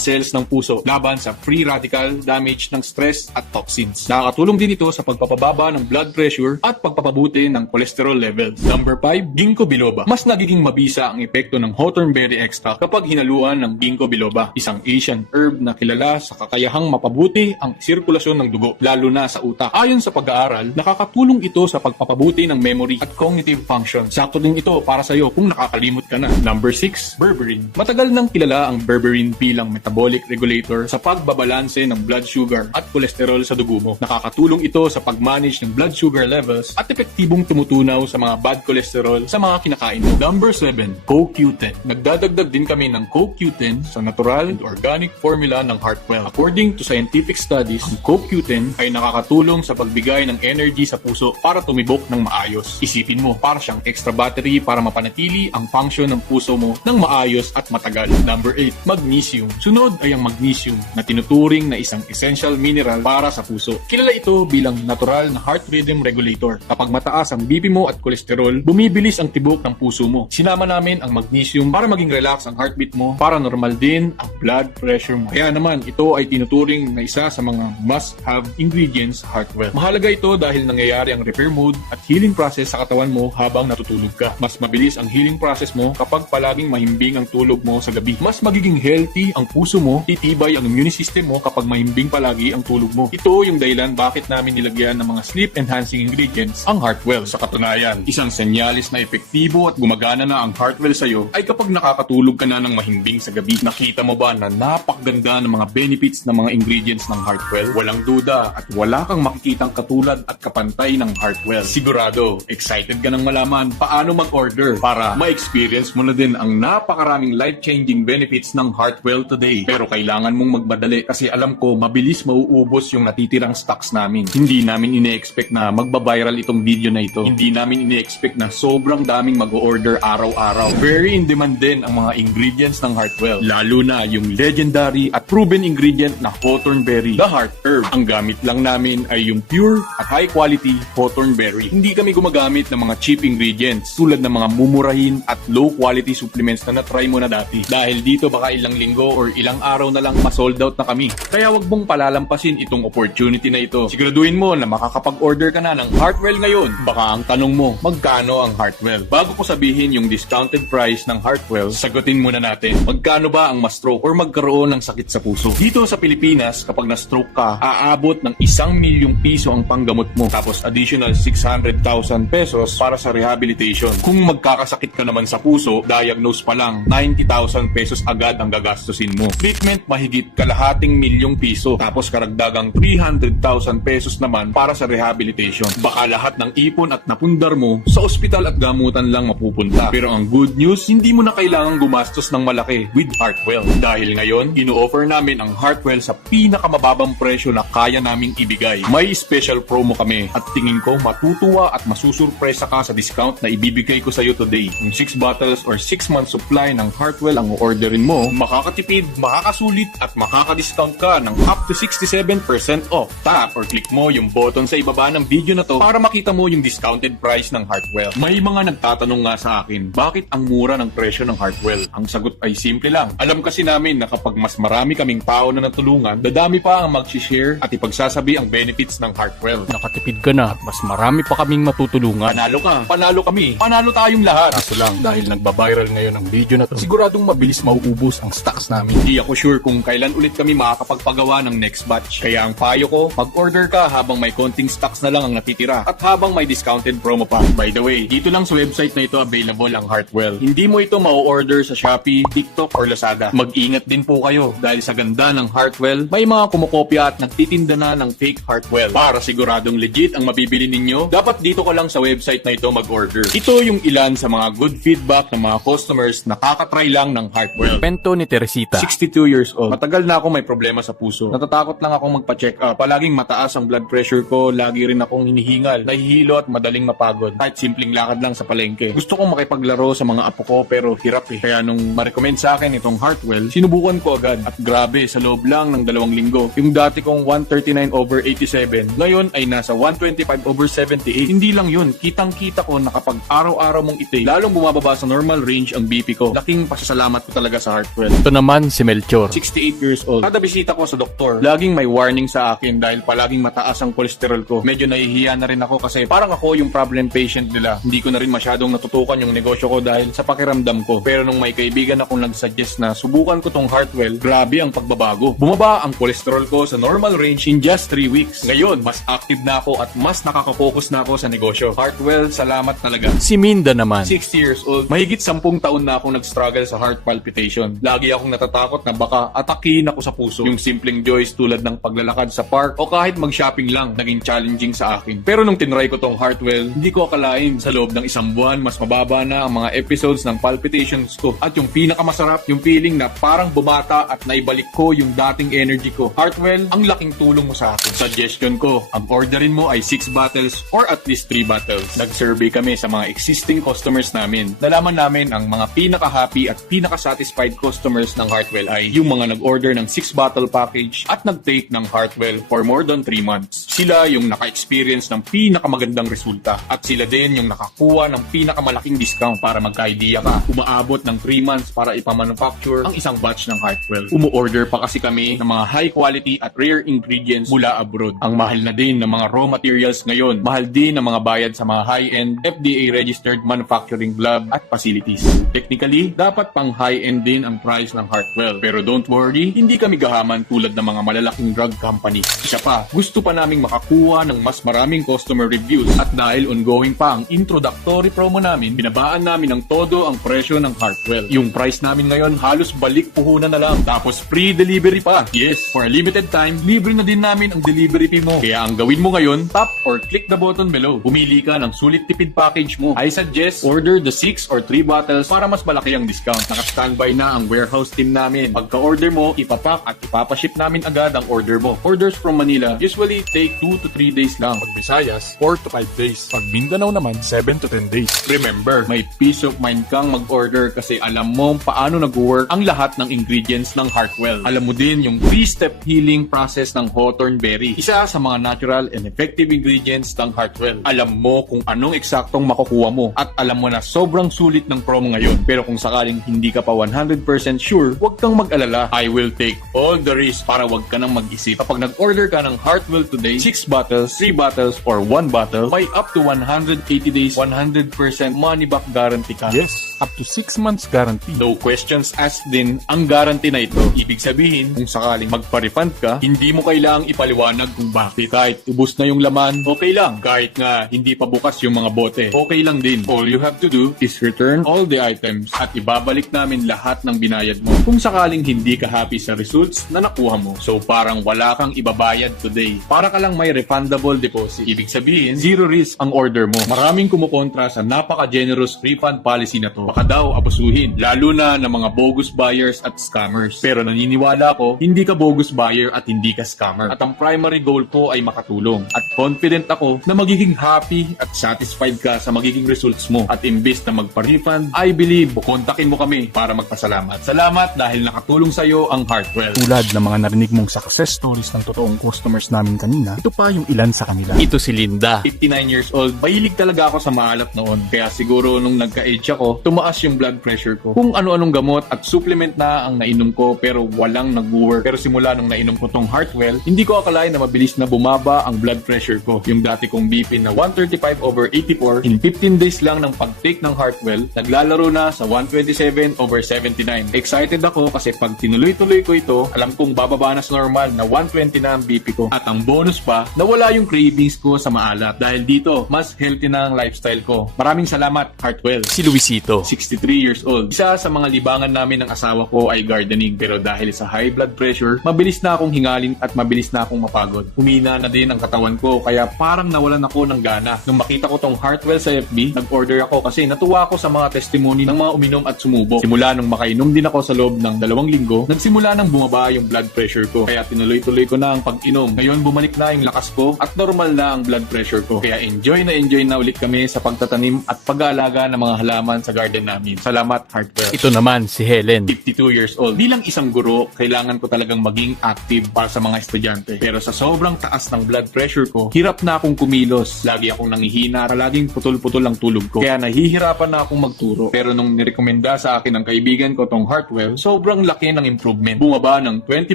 cells ng puso laban sa free radical damage ng stress at toxins. Nakakatulong din ito sa pagpapababa ng blood pressure at pagpapabuti ng cholesterol levels. Number 5, ginkgo biloba. Mas nagiging mabisa ang epekto ng hawthorn berry extract kapag hinaluan ng ginkgo biloba, isang Asian herb na kilala sa kakayahang mapabuti ang sirkulasyon ng dugo, lalo na sa utak. Ayon sa pag-aaral, nakakatulong ito sa pagpapabuti ng memory at cognitive function. Sakto din ito para sa iyo kung nakakalimot ka na. Number 6, berberine. Matagal nang kilala ang berberine bilang metabolic regulator sa pagbabalanse ng blood sugar at kolesterol sa dugo mo. Nakakatulong ito sa pag-manage ng blood sugar levels at epektibong tumutunaw sa mga bad cholesterol sa mga kinakain mo. Number 7, CoQ10. Nagdadagdag din kami ng CoQ10 sa natural and organic formula ng Heartwell. According to scientific studies, ang CoQ10 ay nakakatulong sa pagbigay ng energy sa puso para tumibok ng maayos. Isipin mo, para siyang extra battery para mapanatili ang function ng puso mo ng maayos at matagal. Number 8, magnesium. Sunod ay ang magnesium na tinuturing na isang essential mineral para sa puso. Kilala ito bilang natural na heart rhythm regulator. Kapag mataas ang BP mo at kolesterol, bumibilis ang tibok ng puso mo. Sinama namin ang magnesium para maging relax ang heartbeat mo, para normal din ang blood pressure mo. Kaya naman, ito ay tinuturing na isa sa mga must-have ingredients sa Heartwell. Mahalaga ito dahil nangyayari ang repair mode at healing process sa katawan mo habang natutulog ka. Mas mabilis ang healing process mo kapag palaging mahimbing ang tulog mo sa gabi. Mas magiging healthy ang puso mo, titibay ang immune system mo kapag mahimbing palagi ang tulog mo. Ito yung dahilan bakit namin nilagyan ng mga sleep-enhancing ingredients ang Heartwell. Sa katunayan, isang senyalis na epektibo at gumagana na ang Heartwell sa'yo ay kapag nakakatulog ka na ng mahimbing sa gabi. Nakita mo ba na napakaganda ng mga benefits ng mga ingredients ng Heartwell? Walang duda at wala kang makikitang katulad at kapantay ng Heartwell. Sigurado, excited ka nang malaman paano mag-order para ma-experience mo na din ang napakaraming life-changing benefits ng Heartwell today. Pero kailangan mong magmadali kasi alam ko mabilis mauubos yung natitirang stocks namin. Hindi namin ine-expect na magbabiral itong video na ito. Hindi namin ine-expect na sobrang daming mag-order araw-araw. Very in demand din natin ang mga ingredients ng Heartwell. Lalo na yung legendary at proven ingredient na hawthorn berry, the heart herb. Ang gamit lang namin ay yung pure at high quality hawthorn berry. Hindi kami gumagamit ng mga cheap ingredients tulad ng mga mumurahin at low quality supplements na na-try mo na dati. Dahil dito baka ilang linggo or ilang araw na lang ma-sold out na kami. Kaya wag mong palalampasin itong opportunity na ito. Siguraduhin mo na makakapag-order ka na ng Heartwell ngayon. Baka ang tanong mo, magkano ang Heartwell? Bago ko sabihin yung discounted price ng Heartwell, sagutin muna natin, magkano ba ang ma-stroke or magkaroon ng sakit sa puso? Dito sa Pilipinas, kapag na-stroke ka, aabot ng 1 milyong piso ang panggamot mo. Tapos additional 600,000 pesos para sa rehabilitation. Kung magkakasakit ka naman sa puso, diagnose pa lang, 90,000 pesos agad ang gagastusin mo. Treatment, mahigit kalahating milyong piso. Tapos karagdagang 300,000 pesos naman para sa rehabilitation. Baka lahat ng ipon at napundar mo sa ospital at gamutan lang mapupunta. Pero ang good news, hindi mo na kailangang gumastos ng malaki with Heartwell. Dahil ngayon, ino-offer namin ang Heartwell sa pinakamababang presyo na kaya naming ibigay. May special promo kami at tingin ko matutuwa at masusurpresa ka sa discount na ibibigay ko sa iyo today. Kung 6 bottles or 6 months supply ng Heartwell ang orderin mo, makakatipid, makakasulit at makaka-discount ka ng up to 67% off. Tap or click mo yung button sa ibaba ng video na to para makita mo yung discounted price ng Heartwell. May mga nagtatanong nga sa akin, bakit ang mura ng presyo ng Heartwell? Ang sagot ay simple lang. Alam kasi namin na kapag mas marami kaming tao na natulungan, dadami pa ang mag-share at ipagsasabi ang benefits ng Heartwell. Nakatipid ka na at mas marami pa kaming matutulungan. Panalo ka, panalo kami, panalo tayong lahat. Kaso lang, dahil nagbabiral ngayon ang video na to, siguradong mabilis mauubos ang stocks namin. Hindi ako sure kung kailan ulit kami makakapagpagawa ng next batch. Kaya ang payo ko, mag-order ka habang may konting stocks na lang ang natitira at habang may discounted promo pa. By the way, dito lang sa website na ito available ang Heartwell. Hindi mo ito ma-order sa Shopee, TikTok, or Lazada. Mag-ingat din po kayo dahil sa ganda ng Heartwell, may mga kumokopya at nagtitinda na ng fake Heartwell. Para siguradong legit ang mabibili ninyo, dapat dito ka lang sa website na ito mag-order. Ito yung ilan sa mga good feedback ng mga customers na kakatry lang ng Heartwell. Kwento ni Teresita. 62 years old. Matagal na ako may problema sa puso. Natatakot lang akong magpa-check up. Palaging mataas ang blood pressure ko, lagi rin akong hinihingal, nahihilo at madaling mapagod. Kahit simpleng lakad lang sa palengke. Gusto kong makipaglaro sa mga apo ko pero hirap eh. Kaya nung ma-recommend sa akin itong Heartwell, sinubukan ko agad. At grabe, sa loob lang ng 2 linggo. Yung dati kong 139/87, ngayon ay nasa 125/78. Hindi lang yun, kitang-kita ko na kapag araw-araw mong itake, lalong bumababa sa normal range ang BP ko. Laking pasasalamat ko talaga sa Heartwell. Ito naman si Melchor. 68 years old. Kada bisita ko sa doktor, laging may warning sa akin dahil palaging mataas ang cholesterol ko. Medyo nahihiya na rin ako kasi parang ako yung problem patient nila. Hindi ko na rin masyadong natutukan yung negosyo ko dahil sa pakiramdam ko. Pero nung may kaibigan akong nag-suggest na subukan ko tong Heartwell, grabe ang pagbabago. Bumaba ang cholesterol ko sa normal range in just 3 weeks. Ngayon, mas active na ako at mas nakaka-focus na ako sa negosyo. Heartwell, salamat talaga. Si Minda naman. 60 years old. Mahigit 10 taon na akong nag-struggle sa heart palpitation. Lagi akong natatakot na baka atakin ako sa puso. Yung simpleng joys tulad ng paglalakad sa park o kahit mag-shopping lang, naging challenging sa akin. Pero nung tinry ko tong Heartwell, hindi ko akalain sa loob ng 1 buwan, mas mababa na ang mga episodes ng palpitations ko. At yung pinakamasarap, yung feeling na parang bumata at naibalik ko yung dating energy ko. Heartwell, ang laking tulong mo sa akin. Suggestion ko, ang orderin mo ay 6 bottles or at least 3 bottles. Nag-survey kami sa mga existing customers namin. Nalaman namin ang mga pinaka-happy at pinaka-satisfied customers ng Heartwell ay yung mga nag-order ng 6-bottle package at nag-take ng Heartwell for more than 3 months. Sila yung naka-experience ng pinakamagandang resulta at sila din yung nakakuha ng pinakamalaking discount para magka-idea ka. Umaabot ng 3 months para ipamanufacture ang isang batch ng Heartwell. Umu-order pa kasi kami ng mga high quality at rare ingredients mula abroad. Ang mahal na din ng mga raw materials ngayon. Mahal din ang mga bayad sa mga high-end FDA-registered manufacturing lab at facilities. Technically, dapat pang high-end din ang price ng Heartwell. Pero don't worry, hindi kami gahaman tulad ng mga malalaking drug company. Isa pa, gusto pa naming makakuha ng mas maraming customer reviews at dahil ongoing pa ang introductory promo namin, binabaan namin ng todo ang presyo ng Heartwell. Yung price namin ngayon halos balik puhunan na lang. Tapos free delivery pa. Yes, for a limited time, libre na din namin ang delivery fee mo. Kaya ang gawin mo ngayon, tap or click the button below. Pumili ka ng sulit tipid package mo. I suggest order the 6 or 3 bottles para mas malaki ang discount. Naka-standby na ang warehouse team namin. Pagka-order mo, ipapack at ipapaship namin agad ang order mo. Orders from Manila usually take 2 to 3 days lang. Pag Visayas, 4 to 5 days. Pag Mindanao naman, 7 to 10 days. Remember, may peace of mind kang mag-order order kasi alam mo paano nag-work ang lahat ng ingredients ng Heartwell. Alam mo din yung 3-step healing process ng hawthorn berry. Isa sa mga natural and effective ingredients ng Heartwell. Alam mo kung anong eksaktong makukuha mo at alam mo na sobrang sulit ng promo ngayon. Pero kung sakaling hindi ka pa 100% sure, huwag kang mag-alala. I will take all the risk para huwag ka nang mag-isip. Kapag nag-order ka ng Heartwell today, 6 bottles, 3 bottles, or 1 bottle, may up to 180 days, 100% money back guarantee ka. Yes, up to 6 months guarantee. No questions asked din ang guarantee na ito. Ibig sabihin, kung sakaling magpa-refund ka, hindi mo kailangang ipaliwanag kung bakit. Kahit ubos na yung laman, okay lang. Kahit nga hindi pa bukas yung mga bote, okay lang din. All you have to do is return all the items at ibabalik namin lahat ng binayad mo. Kung sakaling hindi ka happy sa results na nakuha mo, so parang wala kang ibabayad today. Para ka lang may refundable deposit. Ibig sabihin, zero risk ang order mo. Maraming kumukontra sa napaka-generous refund policy na to. Baka daw abusuhin, lalo na ng mga bogus buyers at scammers. Pero naniniwala ko, hindi ka bogus buyer at hindi ka scammer. At ang primary goal ko ay makatulong. At confident ako na magiging happy at satisfied ka sa magiging results mo. At imbes na magpa-refund, I believe, kontakin mo kami para magpasalamat. Salamat dahil nakatulong sa'yo ang Heartwell. Tulad ng mga narinig mong success stories ng totoong customers namin kanina, ito pa yung ilan sa kanila. Ito si Linda. 59 years old, mahilig talaga ako sa maalat noon. Kaya siguro nung nagka-age ako, tumaas yung blood pressure ko. Kung ano-anong gamot at supplement na ang nainom ko pero walang nag-work. Pero simula nung nainom ko tong Heartwell, hindi ko akalain na mabilis na bumaba ang blood pressure ko. Yung dati kong BP na 135/84, in 15 days lang ng pag-take ng Heartwell, naglalaro na sa 127/79. Excited ako kasi pag tinuloy-tuloy ko ito, alam kong bababa na sa normal na 120 na ang BP ko. At ang bonus pa, nawala yung cravings ko sa maalat. Dahil dito, mas healthy na ang lifestyle ko. Maraming salamat, Heartwell. Si Luisito. 63 years old. Isa sa mga libangan namin ng asawa ko ay gardening, pero dahil sa high blood pressure, mabilis na akong hingalin at mabilis na akong mapagod. Humina na din ang katawan ko kaya parang nawalan ako ng gana. Nung makita ko tong Heartwell sa FB, nag-order ako kasi natuwa ako sa mga testimony ng mga uminom at sumubok. Simula nung makainom din ako sa loob ng 2 linggo, nagsimula nang bumaba yung blood pressure ko. Kaya tinuloy-tuloy ko na ang pag-inom. Ngayon bumalik na yung lakas ko at normal na ang blood pressure ko. Kaya enjoy na ulit kami sa pagtatanim at pag-aalaga ng mga halaman sa garden namin. Salamat, Heartwell. Ito naman si Helen. 52 years old. Bilang isang guro, kailangan ko talagang maging active para sa mga estudyante. Pero sa sobrang taas ng blood pressure ko, hirap na akong kumilos. Lagi akong nangihina, laging putol-putol ang tulog ko. Kaya nahihirapan na akong magturo. Pero nung nirekomenda sa akin ng kaibigan ko tong Heartwell, sobrang laki ng improvement. Bumaba ng 20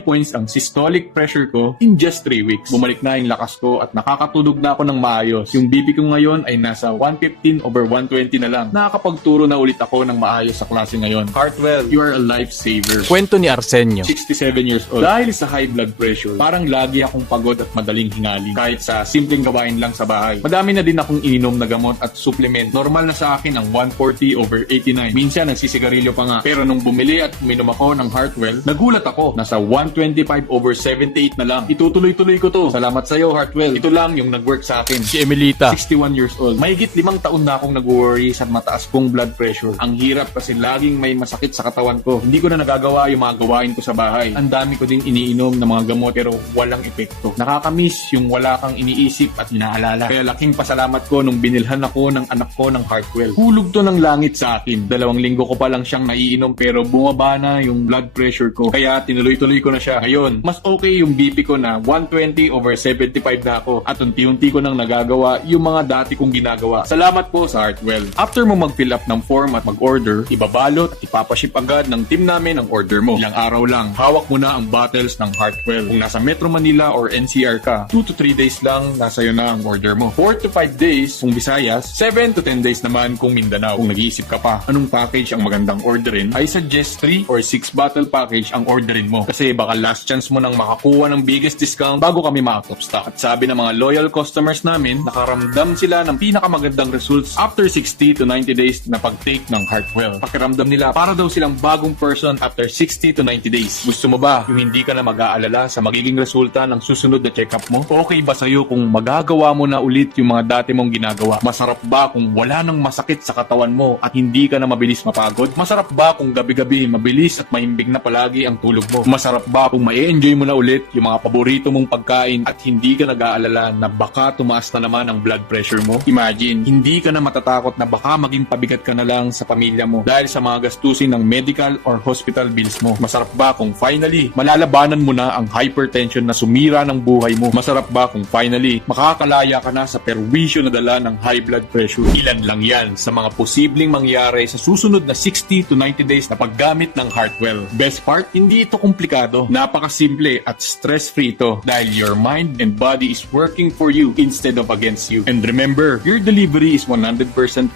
points ang systolic pressure ko in just 3 weeks. Bumalik na yung lakas ko at nakakatulog na ako ng maayos. Yung BP ko ngayon ay nasa 115/120 na lang. Nakakapagturo na ulit ako ng maayos sa klase ngayon. Heartwell, you are a lifesaver. Kwento ni Arsenio. 67 years old. Dahil sa high blood pressure, parang lagi akong pagod at madaling hingalin. Kahit sa simpleng gawain lang sa bahay. Madami na din akong ininom na gamot at supplement. Normal na sa akin ang 140/89. Minsan nagsisigarilyo pa nga. Pero nung bumili at uminom ako ng Heartwell, nagulat ako. Nasa 125/78 na lang. Itutuloy-tuloy ko to. Salamat sa'yo, Heartwell. Ito lang yung nag-work sa akin. Si Emelita. 61 years old. Mahigit 5 taon na akong nag-worry sa mataas kong blood pressure. Ang hirap kasi laging may masakit sa katawan ko. Hindi ko na nagagawa yung mga gawain ko sa bahay. Ang dami ko din iniinom ng mga gamot pero walang epekto. Nakakamiss yung wala kang iniisip at inaalala. Kaya laking pasalamat ko nung binilhan ako ng anak ko ng Heartwell. Hulog to ng langit sa akin. 2 linggo ko pa lang siyang naiinom pero bumaba na yung blood pressure ko. Kaya tinuloy-tuloy ko na siya. Ngayon, mas okay yung BP ko na 120/75 na ako at unti-unti ko nang nagagawa yung mga dati kong ginagawa. Salamat po sa Heartwell. After mo mag-fill up ng form at mag-order, ibabalot at ipapaship agad ng team namin ang order mo. Ilang araw lang, hawak mo na ang bottles ng Heartwell. Kung nasa Metro Manila or NCR ka, 2 to 3 days lang nasa iyo na ang order mo. 4 to 5 days kung Visayas, 7 to 10 days naman kung Mindanao. Kung nag-iisip ka pa, anong package ang magandang orderin, I suggest 3 or 6 bottle package ang orderin mo. Kasi baka last chance mo nang makakuha ng biggest discount bago kami maka-top stock. At sabi ng mga loyal customers namin, nakaramdam sila ng pinakamagandang results after 60 to 90 days na pag-take ng Heartwell. Pakiramdam nila para daw silang bagong person after 60 to 90 days. Gusto mo ba yung hindi ka na mag-aalala sa magiging resulta ng susunod na check-up mo? Okay ba sa'yo kung magagawa mo na ulit yung mga dati mong ginagawa? Masarap ba kung wala nang masakit sa katawan mo at hindi ka na mabilis mapagod? Masarap ba kung gabi-gabi mabilis at mahimbing na palagi ang tulog mo? Masarap ba kung ma-enjoy mo na ulit yung mga paborito mong pagkain at hindi ka nag-aalala na baka tumaas na naman ang blood pressure mo? Imagine, hindi ka na matatakot na baka maging pabigat ka na lang sa pamilya pamilya mo dahil sa mga gastusin ng medical or hospital bills mo? Masarap ba kung finally malalabanan mo na ang hypertension na sumira ng buhay mo? Masarap ba kung finally makakalaya ka na sa perwisyo na dala ng high blood pressure? Ilan lang yan sa mga posibleng mangyari sa susunod na 60 to 90 days na paggamit ng Heartwell. Best part, hindi ito komplikado. Napakasimple at stress-free ito dahil your mind and body is working for you instead of against you. And remember, your delivery is 100%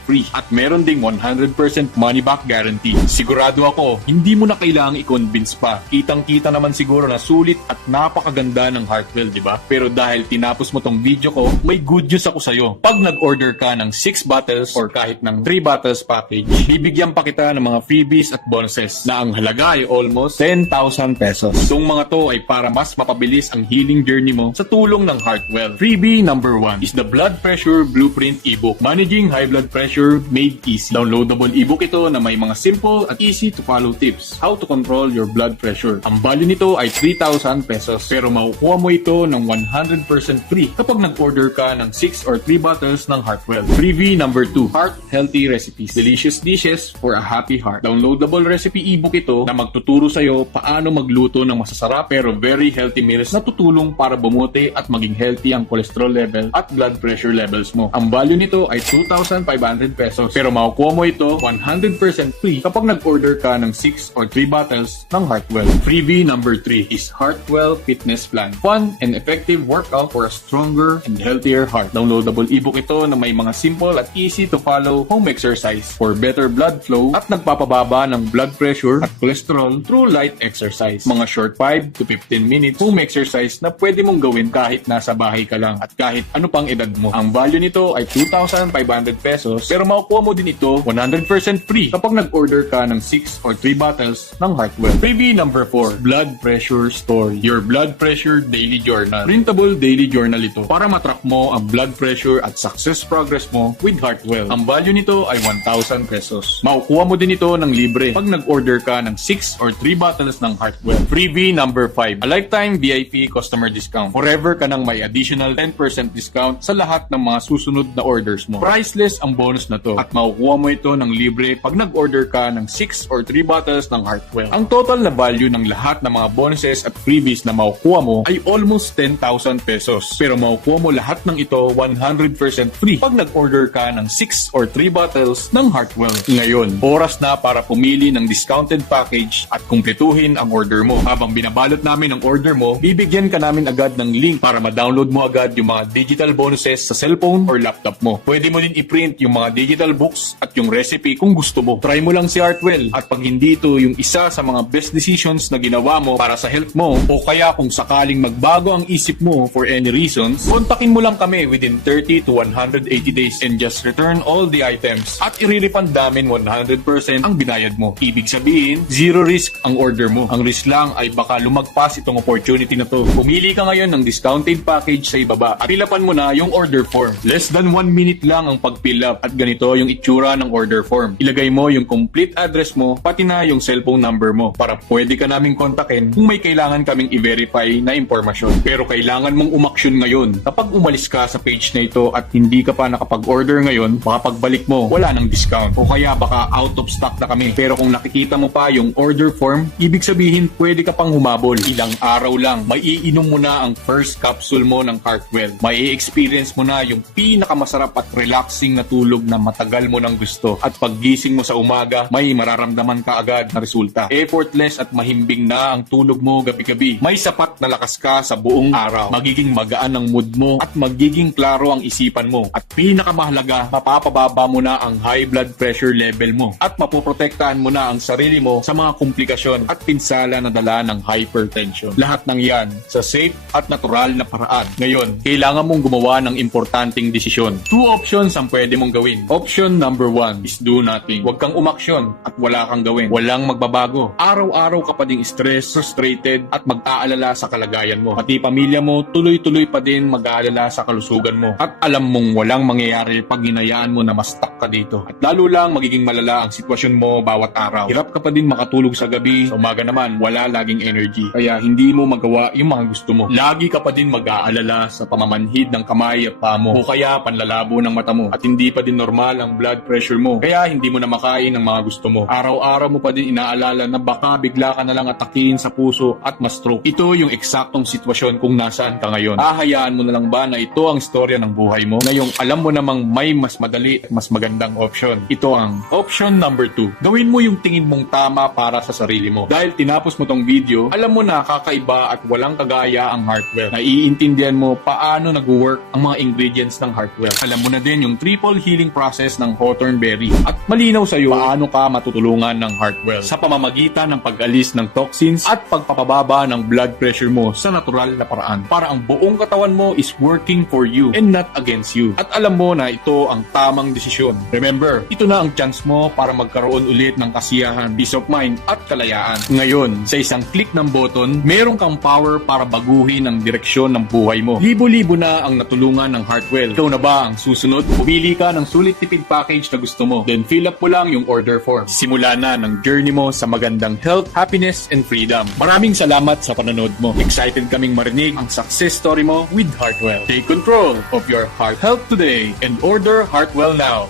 free at meron ding 100% money-back guarantee. Sigurado ako, hindi mo na kailangang i-convince pa. Kitang-kita naman siguro na sulit at napakaganda ng Heartwell, di ba? Pero dahil tinapos mo tong video ko, may good news ako sa'yo. Pag nag-order ka ng 6 bottles or kahit ng 3 bottles package, bibigyan pa kita ng mga freebies at bonuses na ang halaga ay almost 10,000 pesos. Itong mga to ay para mas mapabilis ang healing journey mo sa tulong ng Heartwell. Freebie number 1 is the Blood Pressure Blueprint ebook, Managing High Blood Pressure Made Easy. Downloadable ebook ito na may mga simple at easy to follow tips. How to control your blood pressure. Ang value nito ay 3,000 pesos pero makukuha mo ito ng 100% free kapag nag-order ka ng 6 or 3 bottles ng Heartwell. Freebie number 2, Heart Healthy Recipes, Delicious Dishes for a Happy Heart. Downloadable recipe ebook ito na magtuturo sa'yo paano magluto ng masasarap pero very healthy meals na tutulong para bumuti at maging healthy ang cholesterol level at blood pressure levels mo. Ang value nito ay 2,500 pesos pero makukuha mo ito 100% free kapag nag-order ka ng 6 or 3 bottles ng Heartwell. Freebie number 3 is Heartwell Fitness Plan, fun and effective workout for a stronger and healthier heart. Downloadable ebook ito na may mga simple at easy to follow home exercise for better blood flow at nagpapababa ng blood pressure at cholesterol through light exercise. Mga short 5 to 15 minutes home exercise na pwede mong gawin kahit nasa bahay ka lang at kahit ano pang edad mo. Ang value nito ay 2,500 pesos pero makukuha mo din ito 100% free kapag nag-order ka ng 6 or 3 bottles ng Heartwell. Freebie number 4, Blood Pressure Story, Your Blood Pressure Daily Journal. Printable daily journal ito para matrack mo ang blood pressure at success progress mo with Heartwell. Ang value nito ay 1,000 pesos. Makukuha mo din ito ng libre pag nag-order ka ng 6 or 3 bottles ng Heartwell. Freebie number 5, a lifetime VIP customer discount. Forever ka nang may additional 10% discount sa lahat ng mga susunod na orders mo. Priceless ang bonus na to at makukuha mo ito ng libre pag nag-order ka ng 6 or 3 bottles ng Heartwell. Ang total na value ng lahat ng mga bonuses at freebies na makukuha mo ay almost 10,000 pesos. Pero makukuha mo lahat ng ito 100% free pag nag-order ka ng 6 or 3 bottles ng Heartwell. Ngayon, oras na para pumili ng discounted package at kumpletuhin ang order mo. Habang binabalot namin ang order mo, bibigyan ka namin agad ng link para ma-download mo agad yung mga digital bonuses sa cellphone or laptop mo. Pwede mo din i-print yung mga digital books at yung recipe kung gusto mo. Try mo lang si Heartwell at pag hindi ito yung isa sa mga best decisions na ginawa mo para sa health mo o kaya kung sakaling magbago ang isip mo for any reasons, kontakin mo lang kami within 30 to 180 days and just return all the items at i-refund namin 100% ang binayad mo. Ibig sabihin, zero risk ang order mo. Ang risk lang ay baka lumagpas itong opportunity na to. Pumili ka ngayon ng discounted package sa ibaba at pilapan mo na yung order form. Less than 1 minute lang ang pag-fill up at ganito yung itsura ng order form. Ilagay mo yung complete address mo pati na yung cellphone number mo para pwede ka naming kontakin kung may kailangan kaming i-verify na impormasyon. Pero kailangan mong umaksyon ngayon. Kapag umalis ka sa page na ito at hindi ka pa nakapag-order ngayon, baka pagbalik mo, wala nang discount. O kaya baka out of stock na kami. Pero kung nakikita mo pa yung order form, ibig sabihin pwede ka pang humabol. Ilang araw lang, may iinom mo na ang first capsule mo ng Heartwell. May i-experience mo na yung pinakamasarap at relaxing na tulog na matagal mo nang gusto. At paggising mo sa umaga, may mararamdaman ka agad na resulta. Effortless at mahimbing na ang tulog mo gabi-gabi. May sapat na lakas ka sa buong araw. Magiging magaan ang mood mo at magiging klaro ang isipan mo. At pinakamahalaga, mapapababa mo na ang high blood pressure level mo at mapoprotektahan mo na ang sarili mo sa mga komplikasyon at pinsala na dala ng hypertension. Lahat ng yan sa safe at natural na paraan. Ngayon, kailangan mong gumawa ng importanteng desisyon. 2 options ang pwede mong gawin. Option number 1 is do nothing. Huwag kang umaksyon at wala kang gawin. Walang magbabago. Araw-araw ka pa ding stress, frustrated at mag-aalala sa kalagayan mo. Pati pamilya mo, tuloy-tuloy pa din mag-aalala sa kalusugan mo. At alam mong walang mangyayari pag hinayaan mo na ma-stuck ka dito. At lalo lang magiging malala ang sitwasyon mo bawat araw. Hirap ka pa din makatulog sa gabi. Sa umaga naman, wala laging energy. Kaya hindi mo magawa yung mga gusto mo. Lagi ka pa din mag-aalala sa pamamanhid ng kamay at paa mo. O kaya panlalabo ng mata mo. At hindi pa din normal ang blood pressure mo. Kaya hindi hindi mo na makain ang mga gusto mo. Araw-araw mo pa din inaalala na baka bigla ka na lang atakihin sa puso at ma-stroke. Ito yung eksaktong sitwasyon kung nasaan ka ngayon. Hahayaan mo na lang ba na ito ang istorya ng buhay mo? Na yung alam mo namang may mas madali at mas magandang option. Ito ang option number 2. Gawin mo yung tingin mong tama para sa sarili mo. Dahil tinapos mo tong video, alam mo na kakaiba at walang kagaya ang Heartwell. Naiintindihan mo paano nag-work ang mga ingredients ng Heartwell. Alam mo na din yung triple healing process ng Hawthorn Berry. At malinaw sa'yo paano ka matutulungan ng Heartwell sa pamamagitan ng pag-alis ng toxins at pagpapababa ng blood pressure mo sa natural na paraan. Para ang buong katawan mo is working for you and not against you. At alam mo na ito ang tamang desisyon. Remember, ito na ang chance mo para magkaroon ulit ng kasiyahan, peace of mind at kalayaan. Ngayon, sa isang click ng button, meron kang power para baguhin ang direksyon ng buhay mo. Libo-libo na ang natulungan ng Heartwell. Ikaw na ba ang susunod? Pumili ka ng sulit tipid package na gusto mo. Then fill up mo lang yung order form. Simula na ng journey mo sa magandang health, happiness, and freedom. Maraming salamat sa panonood mo. Excited kaming marinig ang success story mo with Heartwell. Take control of your heart health today and order Heartwell now.